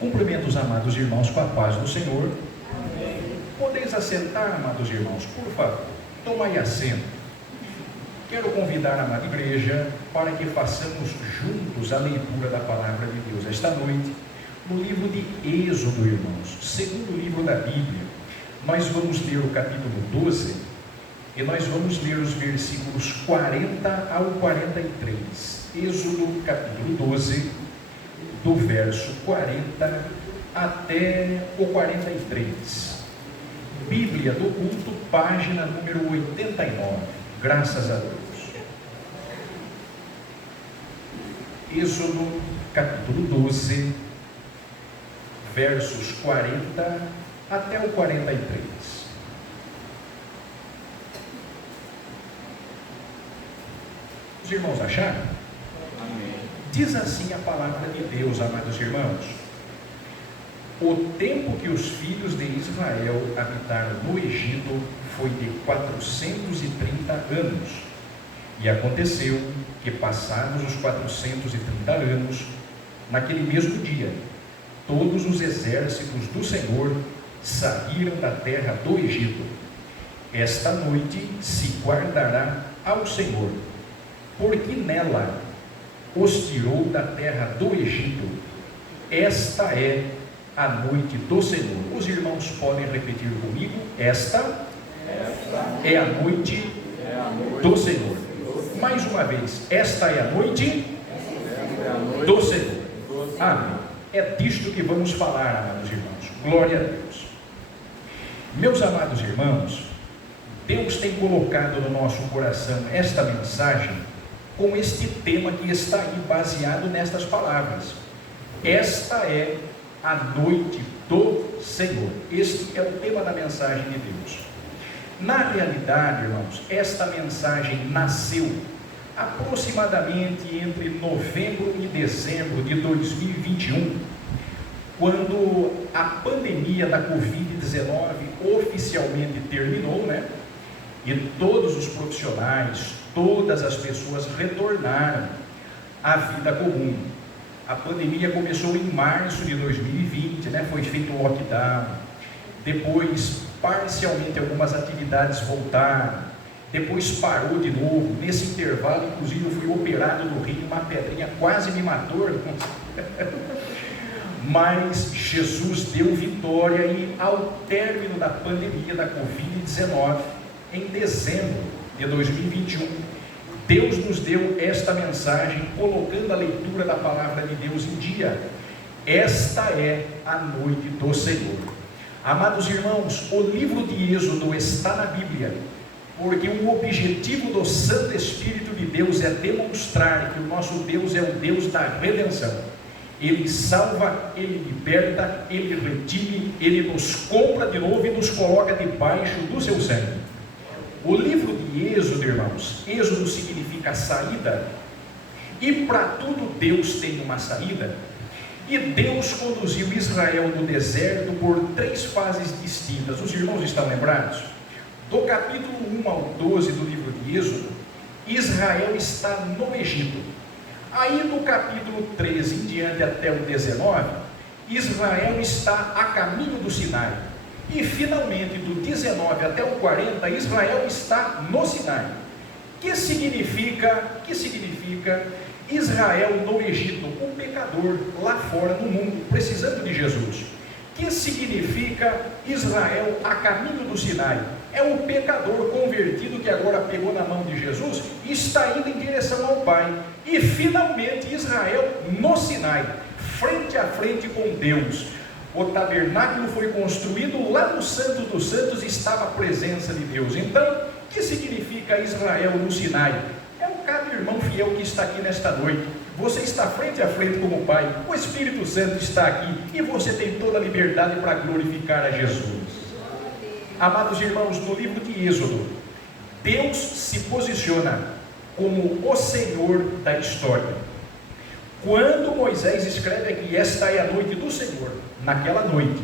Cumprimento os amados irmãos com a paz do Senhor. Amém. Podeis assentar, amados irmãos, por favor. Tomai assento. Quero convidar a amada igreja para que façamos juntos a leitura da palavra de Deus esta noite, no livro de Êxodo, irmãos, segundo livro da Bíblia. Nós vamos ler o capítulo 12 e nós vamos ler os versículos 40 ao 43. Êxodo, capítulo 12, do verso 40 até o 43. Bíblia do Culto, página número 89. Graças a Deus. Êxodo, capítulo 12, versos 40 até o 43. Os irmãos acharam? Amém. Diz assim a palavra de Deus, amados irmãos: o tempo que os filhos de Israel habitaram no Egito foi de 430 anos. E aconteceu que, passados os 430 anos, naquele mesmo dia, todos os exércitos do Senhor saíram da terra do Egito. Esta noite se guardará ao Senhor, porque nela os tirou da terra do Egito. Esta é a noite do Senhor. Os irmãos podem repetir comigo: esta é a noite do Senhor. Mais uma vez: esta é a noite do Senhor. Amém. É disto que vamos falar, amados irmãos. Glória a Deus. Meus amados irmãos, Deus tem colocado no nosso coração esta mensagem com este tema que está aí baseado nestas palavras. Esta é a noite do Senhor. Este é o tema da mensagem de Deus. Na realidade, irmãos, esta mensagem nasceu aproximadamente entre novembro e dezembro de 2021, quando a pandemia da Covid-19 oficialmente terminou, E todos os profissionais, todas as pessoas retornaram à vida comum. A pandemia começou em março de 2020, Foi feito o lockdown. Depois, parcialmente, algumas atividades voltaram. Depois parou de novo. Nesse intervalo, inclusive, eu fui operado no rim, uma pedrinha quase me matou. Mas Jesus deu vitória e, ao término da pandemia da Covid-19, em dezembro de 2021, Deus nos deu esta mensagem, colocando a leitura da palavra de Deus em dia. Esta é a noite do Senhor. Amados irmãos, o livro de Êxodo está na Bíblia, porque o objetivo do Santo Espírito de Deus é demonstrar que o nosso Deus é o Deus da redenção. Ele salva, Ele liberta, Ele redime, Ele nos compra de novo e nos coloca debaixo do seu sangue. O livro de Êxodo, irmãos, Êxodo significa saída, e para tudo Deus tem uma saída. E Deus conduziu Israel no deserto por 3 fases distintas. Os irmãos estão lembrados? Do capítulo 1 ao 12 do livro de Êxodo, Israel está no Egito. Aí do capítulo 13 em diante até o 19, Israel está a caminho do Sinai. E finalmente do 19 até o 40, Israel está no Sinai. Que significa Israel no Egito, um pecador lá fora no mundo, precisando de Jesus? Que significa Israel a caminho do Sinai? É um pecador convertido que agora pegou na mão de Jesus e está indo em direção ao Pai. E finalmente Israel no Sinai, frente a frente com Deus. O tabernáculo foi construído, lá no Santo dos Santos estava a presença de Deus. Então, o que significa Israel no Sinai? É um cada irmão fiel que está aqui nesta noite. Você está frente a frente com o Pai, o Espírito Santo está aqui e você tem toda a liberdade para glorificar a Jesus. Amados irmãos, no livro de Êxodo, Deus se posiciona como o Senhor da história. Quando Moisés escreve aqui, esta é a noite do Senhor, naquela noite,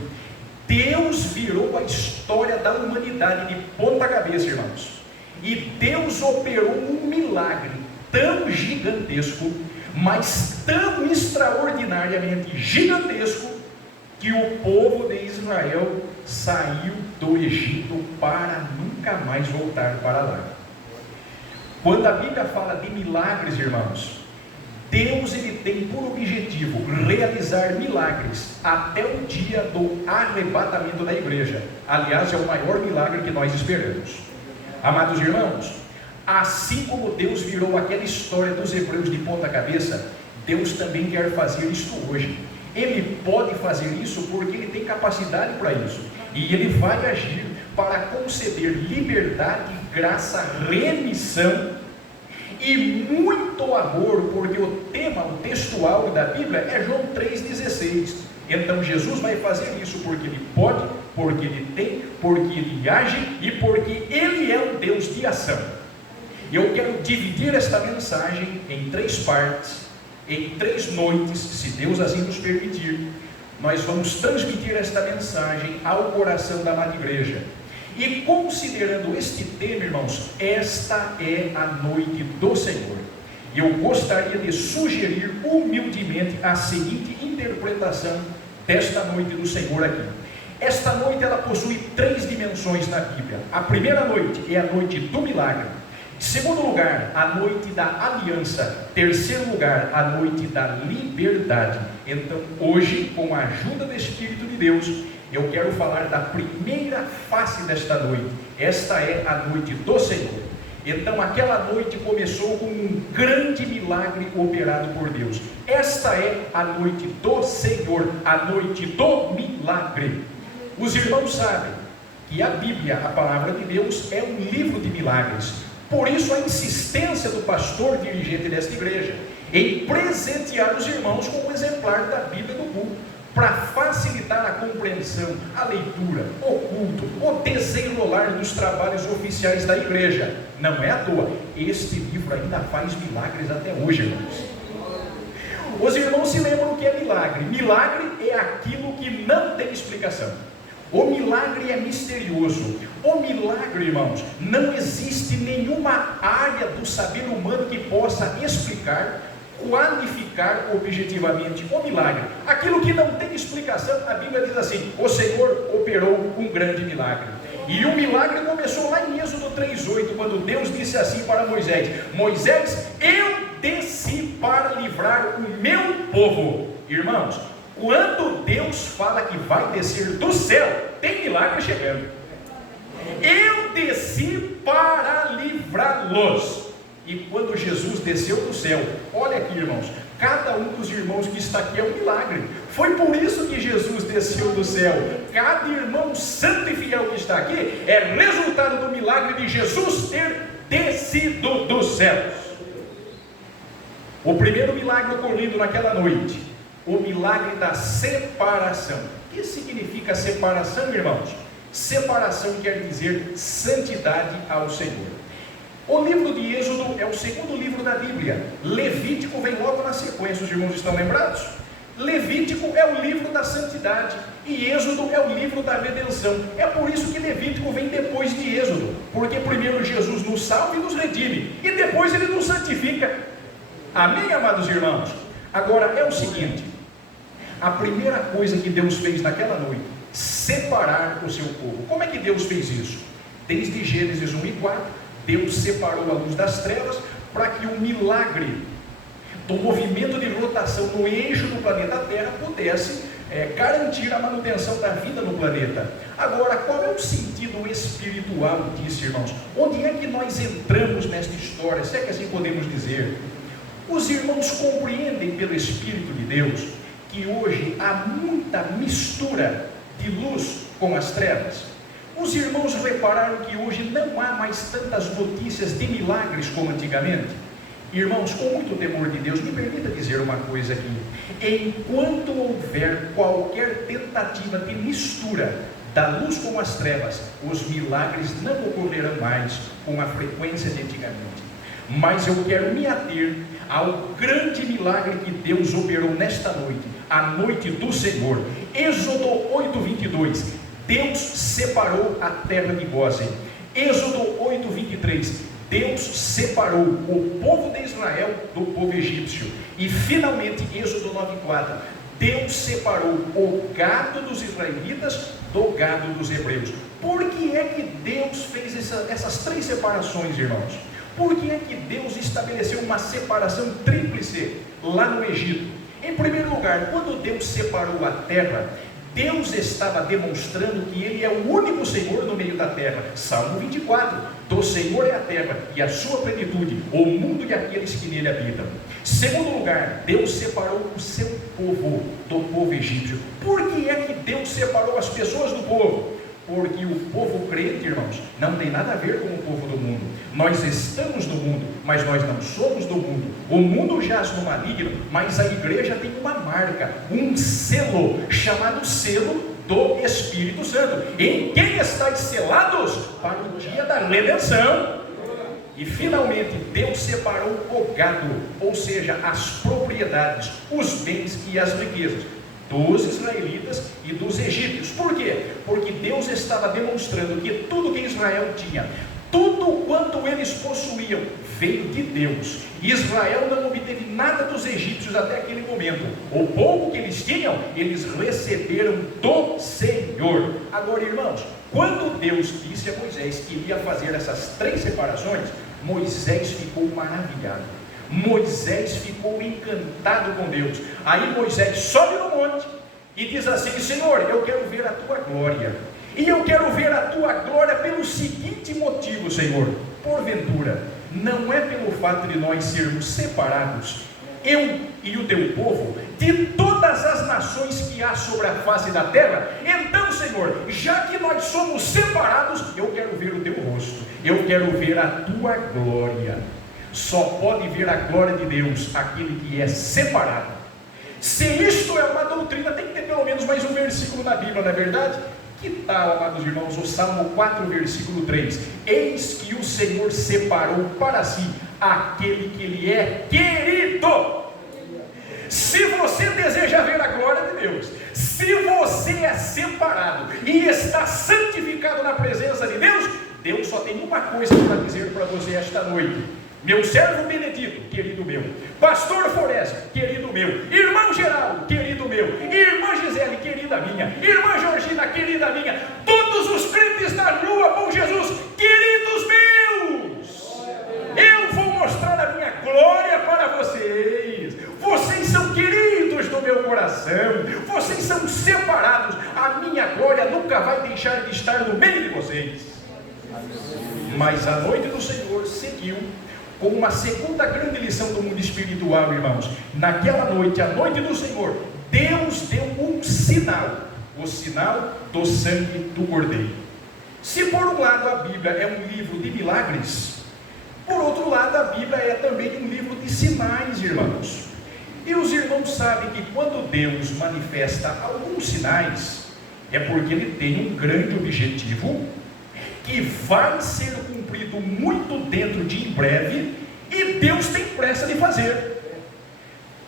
Deus virou a história da humanidade de ponta cabeça, irmãos. E Deus operou um milagre tão gigantesco, mas tão extraordinariamente gigantesco, que o povo de Israel saiu do Egito para nunca mais voltar para lá. Quando a Bíblia fala de milagres, irmãos, Deus ele tem por objetivo realizar milagres até o dia do arrebatamento da igreja. Aliás, é o maior milagre que nós esperamos. Amados irmãos, assim como Deus virou aquela história dos hebreus de ponta cabeça, Deus também quer fazer isso hoje. Ele pode fazer isso porque Ele tem capacidade para isso. E Ele vai agir para conceder liberdade, graça, remissão e muito amor, porque o tema, o textual da Bíblia é João 3,16. Então Jesus vai fazer isso porque Ele pode, porque Ele tem, porque Ele age e porque Ele é um Deus de ação. Eu quero dividir esta mensagem em 3 partes, em 3 noites, se Deus assim nos permitir. Nós vamos transmitir esta mensagem ao coração da amada igreja. E considerando este tema, irmãos, esta é a noite do Senhor. Eu gostaria de sugerir humildemente a seguinte interpretação desta noite do Senhor aqui. Esta noite ela possui 3 dimensões na Bíblia. A primeira noite é a noite do milagre. Em segundo lugar, a noite da aliança. Terceiro lugar, a noite da liberdade. Então, hoje, com a ajuda do Espírito de Deus, eu quero falar da primeira face desta noite. Esta é a noite do Senhor. Então, aquela noite começou com um grande milagre operado por Deus. Esta é a noite do Senhor, a noite do milagre. Os irmãos sabem que a Bíblia, a palavra de Deus, é um livro de milagres. Por isso a insistência do pastor dirigente desta igreja em presentear os irmãos com um exemplar da Bíblia do culto, para facilitar a compreensão, a leitura, o culto, o desenrolar dos trabalhos oficiais da igreja. Não é à toa, este livro ainda faz milagres até hoje, irmãos. Os irmãos se lembram o que é milagre. Milagre é aquilo que não tem explicação. O milagre é misterioso. O milagre, irmãos, não existe nenhuma área do saber humano que possa explicar, qualificar objetivamente o milagre. Aquilo que não tem explicação, a Bíblia diz assim: o Senhor operou um grande milagre. E o milagre começou lá em Êxodo 3,8, quando Deus disse assim para Moisés: Moisés, eu desci para livrar o meu povo. Irmãos, quando Deus fala que vai descer do céu, tem milagre chegando. Eu desci para livrá-los. E quando Jesus desceu do céu, olha aqui, irmãos, cada um dos irmãos que está aqui é um milagre. Foi por isso que Jesus desceu do céu. Cada irmão santo e fiel que está aqui é resultado do milagre de Jesus ter descido dos céus. O primeiro milagre ocorrido naquela noite, o milagre da separação. O que significa separação, irmãos? Separação quer dizer santidade ao Senhor. O livro de Êxodo é o segundo livro da Bíblia. Levítico vem logo na sequência, os irmãos estão lembrados? Levítico é o livro da santidade e Êxodo é o livro da redenção. É por isso que Levítico vem depois de Êxodo, porque primeiro Jesus nos salva e nos redime, e depois Ele nos santifica. Amém, amados irmãos? Agora é o seguinte: a primeira coisa que Deus fez naquela noite, separar o seu povo. Como é que Deus fez isso? Desde Gênesis 1 e 4, Deus separou a luz das trevas para que o milagre do movimento de rotação no eixo do planeta Terra pudesse garantir a manutenção da vida no planeta. Agora, qual é o sentido espiritual disso, irmãos? Onde é que nós entramos nesta história, se é que assim podemos dizer? Os irmãos compreendem pelo Espírito de Deus que hoje há muita mistura de luz com as trevas. Os irmãos repararam que hoje não há mais tantas notícias de milagres como antigamente? Irmãos, com muito temor de Deus, me permita dizer uma coisa aqui: enquanto houver qualquer tentativa de mistura da luz com as trevas, os milagres não ocorrerão mais com a frequência de antigamente. Mas eu quero me ater ao grande milagre que Deus operou nesta noite, a noite do Senhor. Êxodo 8:22, Deus separou a terra de Gósen. Êxodo 8:23, Deus separou o povo de Israel do povo egípcio. E finalmente, Êxodo 9:4, Deus separou o gado dos israelitas do gado dos hebreus. Por que é que Deus fez essas três separações, irmãos? Por que é que Deus estabeleceu uma separação tríplice lá no Egito? Em primeiro lugar, quando Deus separou a terra, Deus estava demonstrando que Ele é o único Senhor no meio da terra. Salmo 24, do Senhor é a terra e a sua plenitude, o mundo e aqueles que nele habitam. Segundo lugar, Deus separou o seu povo do povo egípcio. Por que é que Deus separou as pessoas do povo? Porque o povo crente, irmãos, não tem nada a ver com o povo do mundo. Nós estamos no mundo, mas nós não somos do mundo. O mundo jaz no maligno, mas a igreja tem uma marca, um selo, chamado selo do Espírito Santo. Em quem estáis selados para o dia da redenção. E finalmente Deus separou o gado, ou seja, as propriedades, os bens e as riquezas, dos israelitas e dos egípcios. Por quê? Porque Deus estava demonstrando que tudo que Israel tinha, tudo quanto eles possuíam, veio de Deus. Israel não obteve nada dos egípcios até aquele momento. O pouco que eles tinham, eles receberam do Senhor. Agora, irmãos, quando Deus disse a Moisés que iria fazer essas três separações, Moisés ficou maravilhado. Moisés ficou encantado com Deus. Aí Moisés sobe no monte e diz assim: Senhor, eu quero ver a tua glória. E eu quero ver a tua glória pelo seguinte motivo, Senhor. Porventura, não é pelo fato de nós sermos separados, eu e o teu povo, de todas as nações que há sobre a face da terra? Então, Senhor, já que nós somos separados, eu quero ver o teu rosto, eu quero ver a tua glória. Só pode ver a glória de Deus aquele que é separado. Se isto é uma doutrina, tem que ter pelo menos mais um versículo na Bíblia, não é verdade? Que tal, amados irmãos, o Salmo 4, versículo 3: Eis que o Senhor separou para si aquele que lhe é querido. Se você deseja ver a glória de Deus, se você é separado e está santificado na presença de Deus, Deus só tem uma coisa para dizer para você esta noite: meu servo Benedito, querido meu, pastor Forésio, querido meu, irmão Geraldo, querido meu, irmã Gisele, querida minha, irmã Georgina, querida minha, todos os crentes da rua Bom Jesus, queridos meus, eu vou mostrar a minha glória para vocês. Vocês são queridos do meu coração, vocês são separados, a minha glória nunca vai deixar de estar no meio de vocês. Mas a noite do Senhor seguiu com uma segunda grande lição do mundo espiritual, irmãos. Naquela noite, a noite do Senhor, Deus deu um sinal, o sinal do sangue do Cordeiro. Se por um lado a Bíblia é um livro de milagres, por outro lado a Bíblia é também um livro de sinais, irmãos. E os irmãos sabem que quando Deus manifesta alguns sinais, é porque Ele tem um grande objetivo, que vai ser cumprido muito dentro de em breve, e Deus tem pressa de fazer.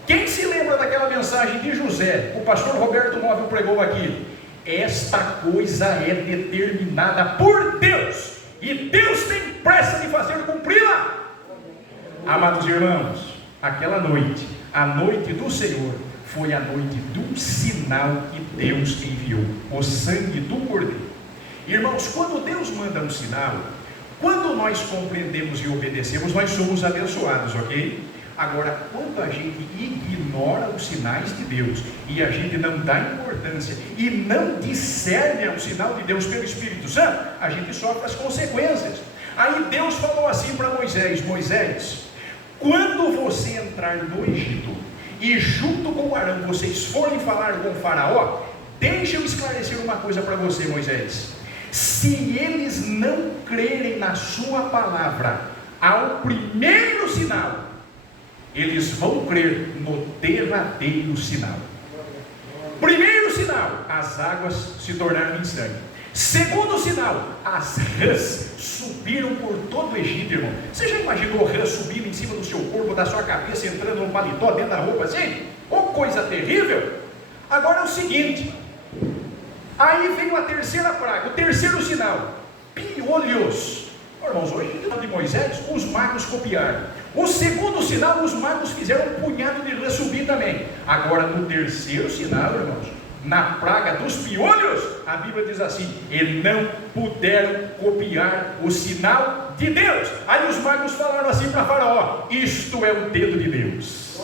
Quem se lembra daquela mensagem de José? O pastor Roberto Móvel pregou aqui: esta coisa é determinada por Deus, e Deus tem pressa de fazer cumpri-la. Amados irmãos, aquela noite, a noite do Senhor, foi a noite do sinal que Deus enviou, o sangue do Cordeiro. Irmãos, quando Deus manda um sinal, quando nós compreendemos e obedecemos, nós somos abençoados, ok? Agora, quando a gente ignora os sinais de Deus, e a gente não dá importância, e não discerne o sinal de Deus pelo Espírito Santo, a gente sofre as consequências. Aí Deus falou assim para Moisés: Moisés, quando você entrar no Egito, e junto com Arão vocês forem falar com o Faraó, deixa eu esclarecer uma coisa para você, Moisés. Se eles não crerem na sua palavra ao primeiro sinal, eles vão crer no derradeiro sinal. Primeiro sinal: as águas se tornaram em sangue. Segundo sinal: as rãs subiram por todo o Egito, irmão. Você já imaginou rãs subindo em cima do seu corpo, da sua cabeça, entrando no paletó, dentro da roupa assim? Oh, coisa terrível! Agora é o seguinte: aí veio a terceira praga, o terceiro sinal: piolhos. Irmãos, hoje, no sinal de Moisés, os magos copiaram. O segundo sinal, os magos fizeram um punhado de rã subir também. Agora, no terceiro sinal, irmãos, na praga dos piolhos, a Bíblia diz assim: e não puderam copiar o sinal de Deus. Aí os magos falaram assim para Faraó: isto é o dedo de Deus.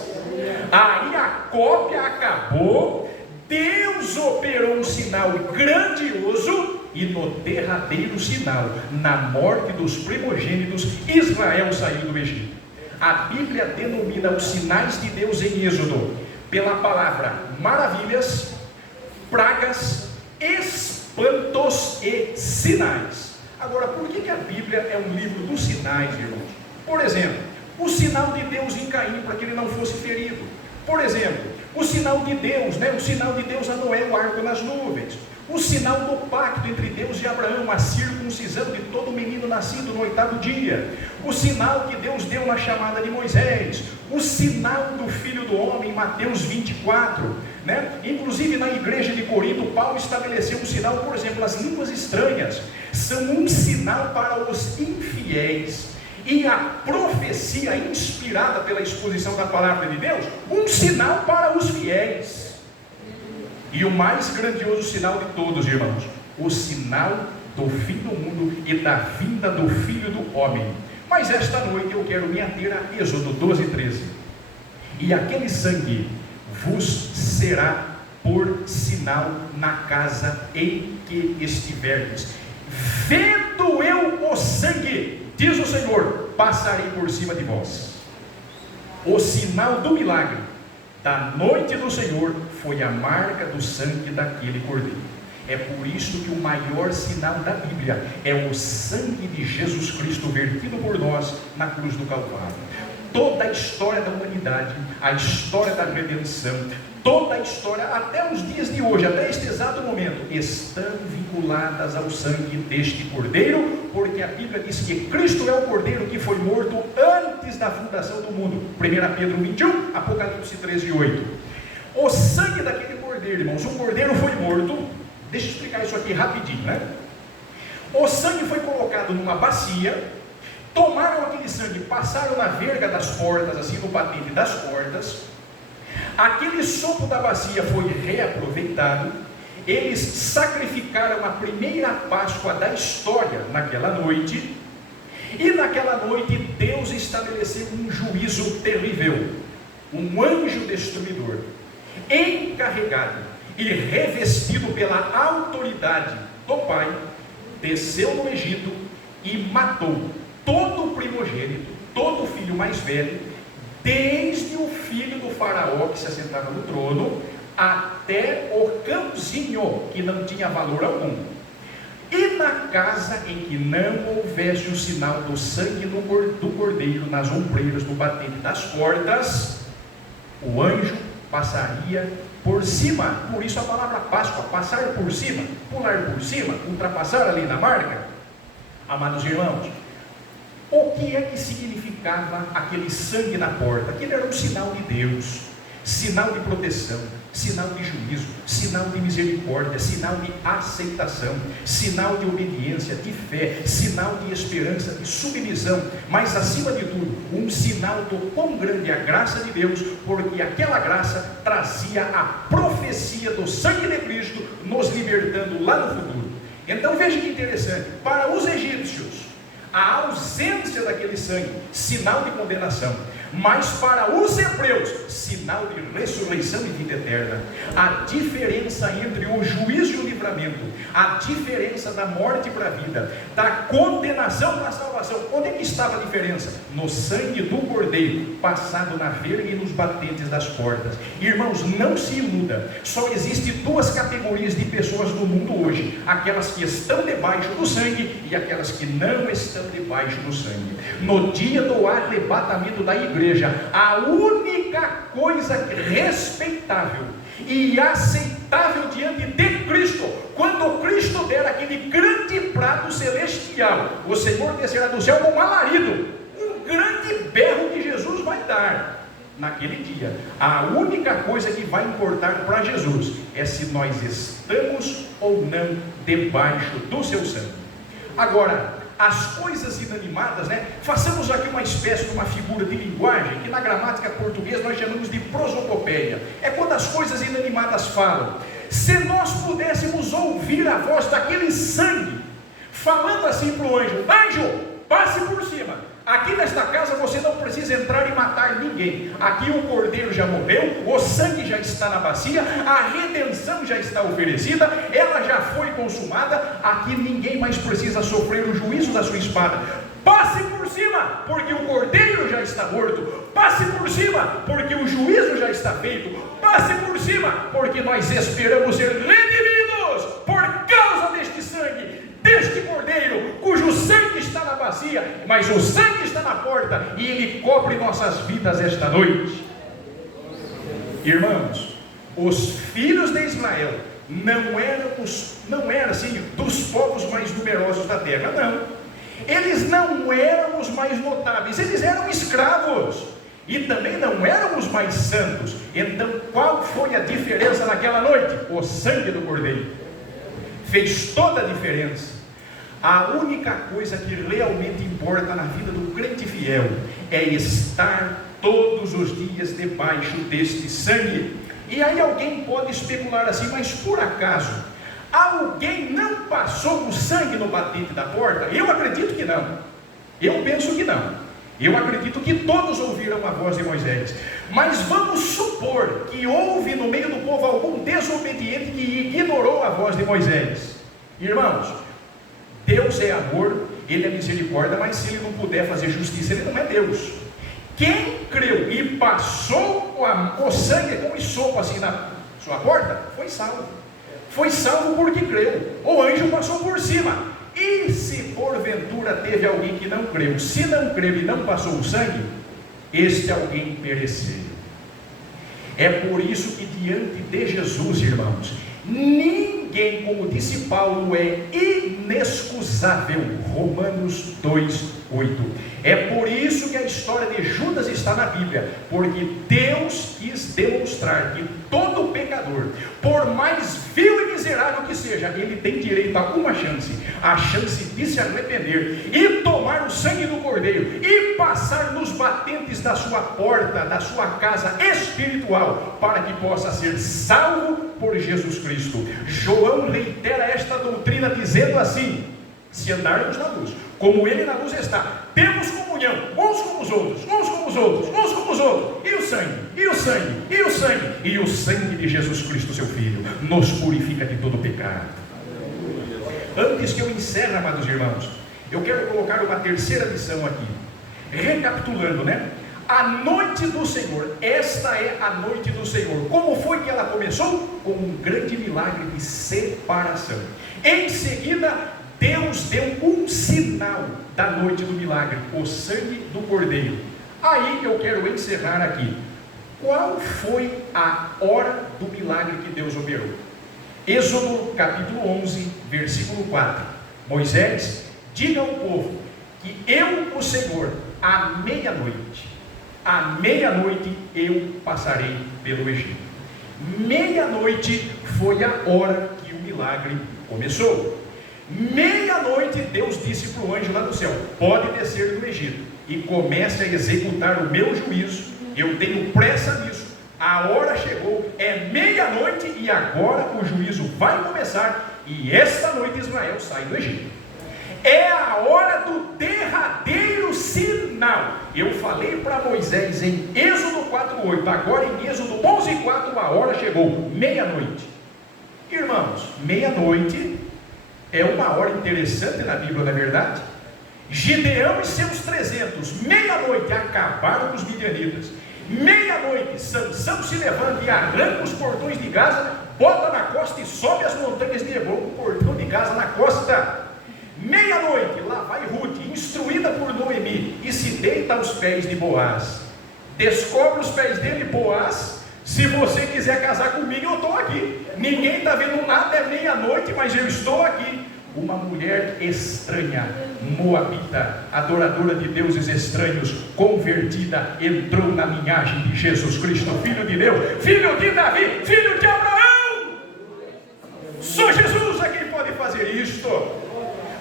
Aí a cópia acabou, Deus operou um sinal grandioso, e no derradeiro sinal, na morte dos primogênitos, Israel saiu do Egito. A Bíblia denomina os sinais de Deus em Êxodo pela palavra maravilhas, pragas, espantos e sinais. Agora, por que a Bíblia é um livro dos sinais, irmãos? Por exemplo, o sinal de Deus em Caim para que ele não fosse ferido. Por exemplo, o sinal de Deus, o sinal de Deus a Noé, o arco nas nuvens. O sinal do pacto entre Deus e Abraão, a circuncisão de todo menino nascido no 8º dia. O sinal que Deus deu na chamada de Moisés. O sinal do Filho do Homem, Mateus 24. Inclusive na igreja de Corinto, Paulo estabeleceu um sinal, por exemplo, as línguas estranhas são um sinal para os infiéis. E a profecia inspirada pela exposição da palavra de Deus, um sinal para os fiéis. E o mais grandioso sinal de todos, irmãos, o sinal do fim do mundo e da vinda do Filho do Homem. Mas esta noite eu quero me ater a Êxodo 12, 13. E aquele sangue vos será por sinal na casa em que estiverdes. Vendo eu o sangue, diz o Senhor, passarei por cima de vós. O sinal do milagre da noite do Senhor foi a marca do sangue daquele cordeiro. É por isso que o maior sinal da Bíblia é o sangue de Jesus Cristo vertido por nós na cruz do Calvário. Toda a história da humanidade, a história da redenção, toda a história até os dias de hoje, até este exato momento, estão vinculadas ao sangue deste cordeiro, porque a Bíblia diz que Cristo é o cordeiro que foi morto antes da fundação do mundo. 1 Pedro 21, Apocalipse 13, 8. O sangue daquele cordeiro, irmãos, o cordeiro foi morto. Deixa eu explicar isso aqui rapidinho, O sangue foi colocado numa bacia, tomaram aquele sangue, passaram na verga das portas, assim no batente das portas. Aquele sopro da bacia foi reaproveitado. Eles sacrificaram a primeira Páscoa da história naquela noite. E naquela noite Deus estabeleceu um juízo terrível. Um anjo destruidor, encarregado e revestido pela autoridade do Pai, desceu no Egito e matou todo o primogênito, todo o filho mais velho, desde o filho do faraó que se assentava no trono, até o cãozinho que não tinha valor algum. E na casa em que não houvesse o sinal do sangue do cordeiro nas ombreiras do batente das portas, o anjo passaria por cima. Por isso a palavra Páscoa, passar por cima, pular por cima, ultrapassar ali na marca. Amados irmãos, o que é que significava aquele sangue na porta? Aquele era um sinal de Deus, sinal de proteção, sinal de juízo, sinal de misericórdia, sinal de aceitação, sinal de obediência, de fé, sinal de esperança, de submissão, mas acima de tudo, um sinal do quão grande é a graça de Deus, porque aquela graça trazia a profecia do sangue de Cristo, nos libertando lá no futuro. Então veja que interessante, para os egípcios, a ausência daquele sangue, sinal de condenação, mas para os hebreus, sinal de ressurreição e vida eterna. A diferença entre o juízo e o livramento, a diferença da morte para a vida, da condenação para a salvação, onde é que estava a diferença? No sangue do cordeiro, passado na verga e nos batentes das portas. Irmãos, não se iluda, só existem duas categorias de pessoas no mundo hoje: aquelas que estão debaixo do sangue e aquelas que não estão debaixo do sangue. No dia do arrebatamento da igreja, a única coisa respeitável e aceitável diante de Cristo, quando Cristo der aquele grande prato celestial, o Senhor descerá do céu com um alarido, um grande berro que Jesus vai dar. Naquele dia, a única coisa que vai importar para Jesus é se nós estamos ou não debaixo do seu sangue. Agora, as coisas inanimadas, né? Façamos aqui uma espécie de uma figura de linguagem, que na gramática portuguesa nós chamamos de prosopopeia. É quando as coisas inanimadas falam. Se nós pudéssemos ouvir a voz daquele sangue, falando assim para o anjo: anjo, passe por cima. Aqui nesta casa você não precisa entrar e matar ninguém. Aqui o cordeiro já morreu, o sangue já está na bacia, a redenção já está oferecida, ela já foi consumada. Aqui ninguém mais precisa sofrer o juízo da sua espada. Passe por cima, porque o cordeiro já está morto. Passe por cima, porque o juízo já está feito. Passe por cima, porque nós esperamos ser redimidos por causa deste sangue, deste cordeiro, cujo sangue está na bacia, mas o sangue está na porta, e ele cobre nossas vidas esta noite. Irmãos, os filhos de Israel não eram assim dos povos mais numerosos da terra, não. Eles não eram os mais notáveis, eles eram escravos, e também não eram os mais santos. Então qual foi a diferença naquela noite? O sangue do cordeiro fez toda a diferença. A única coisa que realmente importa na vida do crente fiel é estar todos os dias debaixo deste sangue. E aí alguém pode especular assim: mas por acaso alguém não passou o sangue no batente da porta? Eu acredito que não. Eu penso que não. Eu acredito que todos ouviram a voz de Moisés. Mas vamos supor que houve no meio do povo algum desobediente que ignorou a voz de Moisés. Irmãos, Deus é amor, Ele é misericórdia, mas se Ele não puder fazer justiça, Ele não é Deus. Quem creu e passou o sangue com sopo assim na sua porta, foi salvo. Foi salvo porque creu. O anjo passou por cima. E se porventura teve alguém que não creu, se não creu e não passou o sangue, este alguém pereceu. É por isso que diante de Jesus, irmãos, ninguém, como disse Paulo, é inexcusável. Romanos 2:8. É por isso que a história de Judas está na Bíblia, porque Deus quis demonstrar que todo pecador, por mais vil e miserável que seja, ele tem direito a uma chance, a chance de se arrepender e tomar o sangue do cordeiro e passar nos batentes da sua porta, da sua casa espiritual, para que possa ser salvo por Jesus Cristo. João reitera esta doutrina dizendo assim: se andarmos na luz, como Ele na luz está, temos comunhão uns com os outros, uns com os outros, uns com os outros. E o sangue, e o sangue, e o sangue, e o sangue de Jesus Cristo, seu Filho, nos purifica de todo pecado. Antes que eu encerre, amados irmãos, eu quero colocar uma terceira lição aqui. Recapitulando, né? A noite do Senhor, esta é a noite do Senhor. Como foi que ela começou? Com um grande milagre de separação. Em seguida, Deus deu um sinal da noite do milagre, o sangue do cordeiro. Aí eu quero encerrar aqui. Qual foi a hora do milagre que Deus operou? Êxodo capítulo 11, versículo 4. Moisés, diga ao povo que eu, o Senhor, à meia-noite eu passarei pelo Egito. Meia-noite foi a hora que o milagre começou. Meia-noite Deus disse para o anjo lá do céu: pode descer do Egito e comece a executar o meu juízo. Eu tenho pressa nisso, a hora chegou, é meia-noite e agora o juízo vai começar. E esta noite Israel sai do Egito. É a hora do derradeiro sinal. Eu falei para Moisés em Êxodo 4:8, agora em Êxodo 11:4 a hora chegou, meia-noite. Irmãos, meia-noite é uma hora interessante na Bíblia, não é verdade? Gideão e seus 300, meia-noite acabaram com os midianitas. Meia-noite, Sansão se levanta e arranca os portões de Gaza, bota na costa e sobe as montanhas de Hebron com o portão de Gaza na costa. Meia-noite, lá vai Ruth, instruída por Noemi, e se deita aos pés de Boaz. Descobre os pés dele, Boaz: se você quiser casar comigo, eu estou aqui. Ninguém está vendo nada, é meia-noite, mas eu estou aqui. Uma mulher estranha, moabita, adoradora de deuses estranhos, convertida, entrou na linhagem de Jesus Cristo, Filho de Deus, Filho de Davi, Filho de Abraão. Só Jesus é quem pode fazer isto.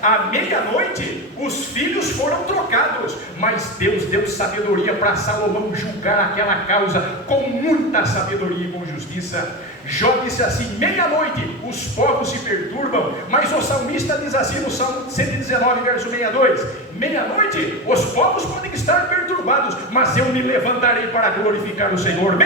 À meia-noite, os filhos foram trocados, mas Deus deu sabedoria para Salomão julgar aquela causa com muita sabedoria e com justiça. Jó disse assim: meia-noite os povos se perturbam, mas o salmista diz assim no Salmo 119, verso 62: meia-noite os povos podem estar perturbados, mas eu me levantarei para glorificar o Senhor.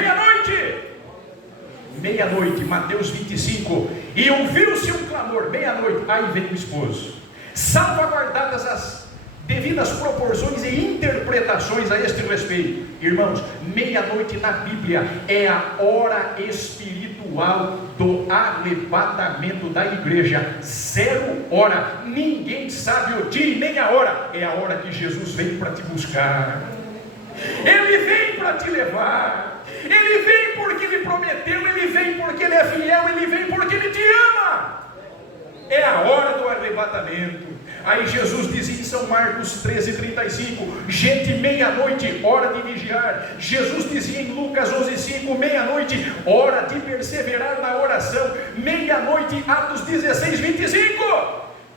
Meia-noite, Mateus 25, e ouviu-se um clamor, meia-noite, aí vem o esposo. Salvaguardadas as devidas proporções e interpretações a este respeito, irmãos, meia-noite na Bíblia é a hora espiritual do arrebatamento da igreja. 0 hora, ninguém sabe o dia e nem a hora. É a hora que Jesus vem para te buscar, Ele vem para te levar, Ele vem porque Ele prometeu, Ele vem porque Ele é fiel, Ele vem porque Ele te ama. É a hora do arrebatamento. Aí Jesus dizia em São Marcos 13:35, gente, meia-noite, hora de vigiar. Jesus dizia em Lucas 11:5, meia-noite, hora de perseverar na oração. Meia-noite, Atos 16:25,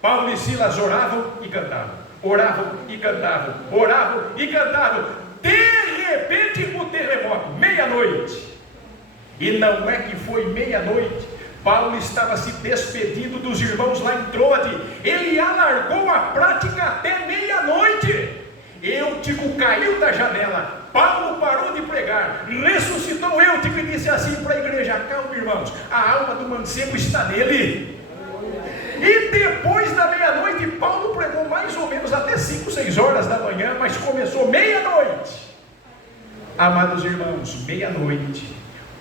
Paulo e Silas oravam e cantavam, oravam e cantavam, oravam e cantavam. De repente o terremoto, meia-noite. E não é que foi meia-noite, Paulo estava se despedindo dos irmãos lá em Troade, ele alargou a prática até meia-noite. Eutico caiu da janela, Paulo parou de pregar, ressuscitou Eutico e disse assim para a igreja: calma, irmãos, a alma do mancebo está nele. E depois da meia-noite, Paulo pregou mais ou menos até 5, 6 horas da manhã, mas começou meia-noite. Amados irmãos, meia-noite,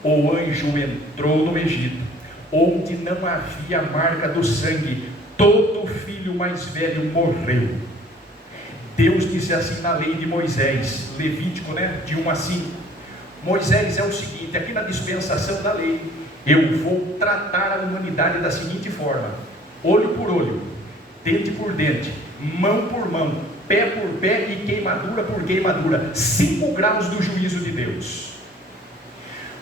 o anjo entrou no Egito, onde não havia marca do sangue, todo filho mais velho morreu. Deus disse assim na lei de Moisés, Levítico, de 1 a 5, Moisés, é o seguinte, aqui na dispensação da lei, eu vou tratar a humanidade da seguinte forma: olho por olho, dente por dente, mão por mão, pé por pé e queimadura por queimadura, 5 graus do juízo de Deus.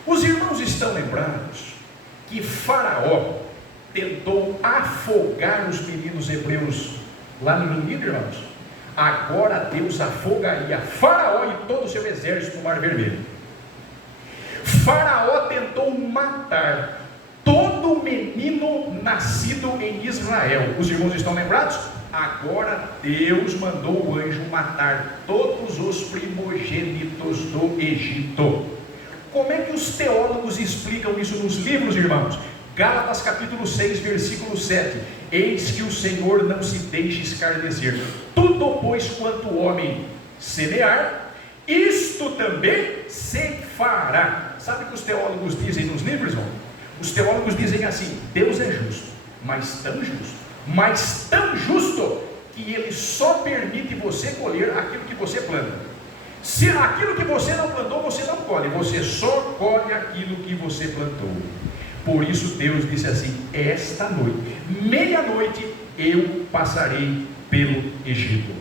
Os irmãos estão lembrados que Faraó tentou afogar os meninos hebreus lá no Rio Nilo, irmãos? Agora Deus afogaria Faraó e todo o seu exército no Mar Vermelho. Faraó tentou matar todo menino nascido em Israel. Os irmãos estão lembrados? Agora Deus mandou o anjo matar todos os primogênitos do Egito. Como é que os teólogos explicam isso nos livros, irmãos? Gálatas capítulo 6, versículo 7, eis que o Senhor não se deixe escarnecer, tudo pois quanto o homem semear, isto também se fará. Sabe o que os teólogos dizem nos livros, irmão? Os teólogos dizem assim: Deus é justo, mas tão justo que Ele só permite você colher aquilo que você planta. Se aquilo que você não plantou, você não colhe, você só colhe aquilo que você plantou. Por isso Deus disse assim: esta noite, meia-noite, eu passarei pelo Egito.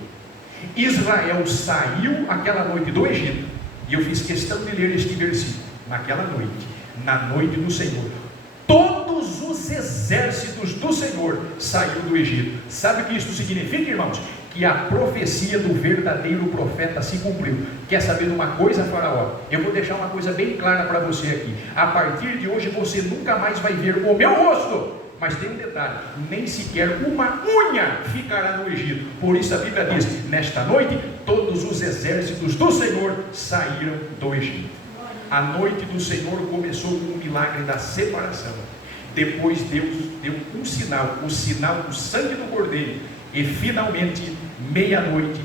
Israel saiu aquela noite do Egito, e eu fiz questão de ler este versículo. Naquela noite, na noite do Senhor, todos os exércitos do Senhor saíram do Egito. Sabe o que isso significa, irmãos? Que a profecia do verdadeiro profeta se cumpriu. Quer saber de uma coisa, Faraó? Eu vou deixar uma coisa bem clara para você aqui. A partir de hoje você nunca mais vai ver o meu rosto. Mas tem um detalhe: nem sequer uma unha ficará no Egito. Por isso a Bíblia diz: nesta noite todos os exércitos do Senhor saíram do Egito. A noite do Senhor começou com o milagre da separação. Depois Deus deu um sinal, o sinal do sangue do Cordeiro. E finalmente, meia-noite,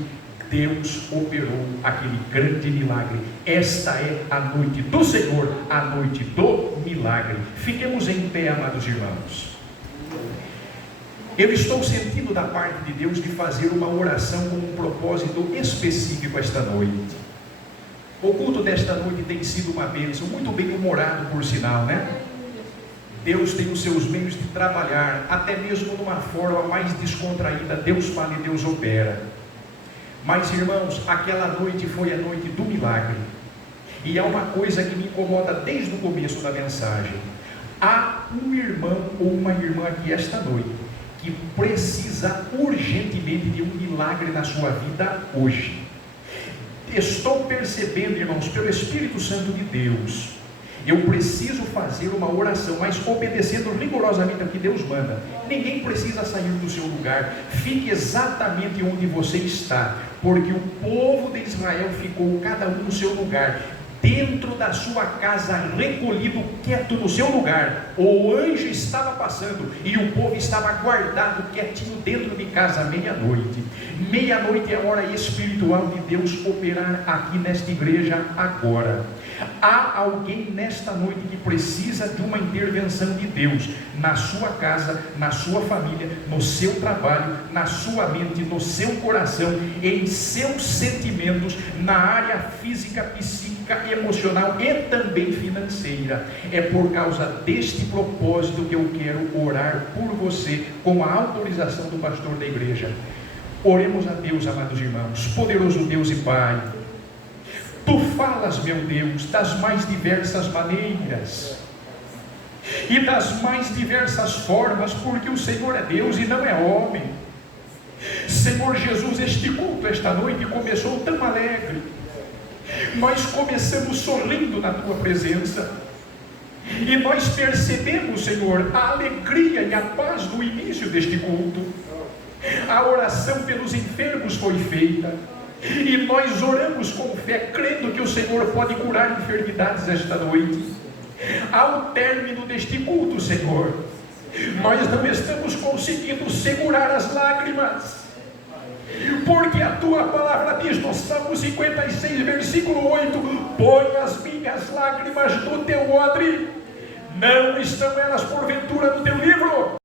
Deus operou aquele grande milagre. Esta é a noite do Senhor, a noite do milagre. Fiquemos em pé, amados irmãos. Eu estou sentindo da parte de Deus de fazer uma oração com um propósito específico esta noite. O culto desta noite tem sido uma bênção, muito bem humorado por sinal, Deus tem os seus meios de trabalhar, até mesmo numa forma mais descontraída. Deus fala e Deus opera. Mas, irmãos, aquela noite foi a noite do milagre. E há uma coisa que me incomoda desde o começo da mensagem. Há um irmão ou uma irmã aqui esta noite que precisa urgentemente de um milagre na sua vida hoje. Estou percebendo, irmãos, pelo Espírito Santo de Deus, eu preciso fazer uma oração, mas obedecendo rigorosamente ao que Deus manda. Ninguém precisa sair do seu lugar. Fique exatamente onde você está, porque o povo de Israel ficou cada um no seu lugar, dentro da sua casa, recolhido, quieto no seu lugar. O anjo estava passando e o povo estava guardado, quietinho dentro de casa, meia-noite. Meia-noite é a hora espiritual de Deus operar aqui nesta igreja agora. Há alguém nesta noite que precisa de uma intervenção de Deus na sua casa, na sua família, no seu trabalho, na sua mente, no seu coração, em seus sentimentos, na área física, psíquica, emocional e também financeira. É por causa deste propósito que eu quero orar por você, com a autorização do pastor da igreja. Oremos a Deus, amados irmãos. Poderoso Deus e Pai, Tu falas, meu Deus, das mais diversas maneiras e das mais diversas formas, porque o Senhor é Deus e não é homem. Senhor Jesus, este culto esta noite começou tão alegre. Nós começamos sorrindo na Tua presença, e nós percebemos, Senhor, a alegria e a paz do início deste culto. A oração pelos enfermos foi feita, e nós oramos com fé, crendo que o Senhor pode curar enfermidades esta noite. Ao término deste culto, Senhor, nós não estamos conseguindo segurar as lágrimas, porque a Tua palavra diz no Salmo 56, versículo 8: põe as minhas lágrimas no Teu odre, não estão elas porventura no Teu livro?